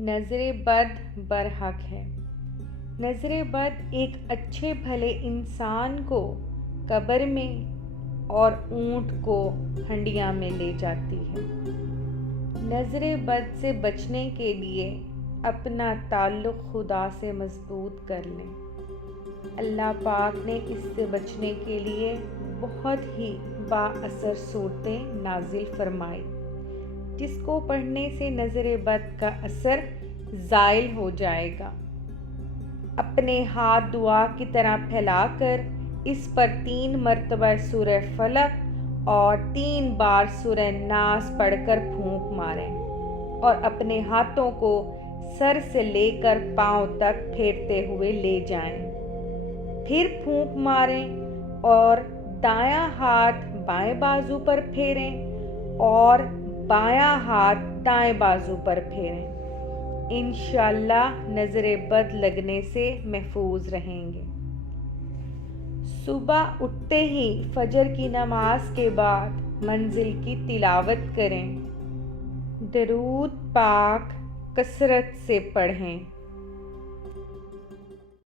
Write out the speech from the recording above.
نظر بد برحق ہے۔ نظر بد ایک اچھے بھلے انسان کو قبر میں اور اونٹ کو ہنڈیاں میں لے جاتی ہے۔ نظر بد سے بچنے کے لیے اپنا تعلق خدا سے مضبوط کر لیں۔ اللہ پاک نے اس سے بچنے کے لیے بہت ہی با اثر صورتیں نازل فرمائی، جس کو پڑھنے سے نظر بد کا اثر زائل ہو جائے گا۔ اپنے ہاتھ دعا کی طرح پھیلا کر اس پر 3 مرتبہ سورہ فلق اور 3 بار سورہ ناس پڑھ کر پھونک ماریں اور اپنے ہاتھوں کو سر سے لے کر پاؤں تک پھیرتے ہوئے لے جائیں۔ پھر پھونک ماریں اور دایاں ہاتھ بائیں بازو پر پھیریں اور بایاں ہاتھ دائیں بازو پر پھیریں۔ انشاءاللہ نظر بد لگنے سے محفوظ رہیں گے۔ صبح اٹھتے ہی فجر کی نماز کے بعد منزل کی تلاوت کریں، درود پاک کثرت سے پڑھیں۔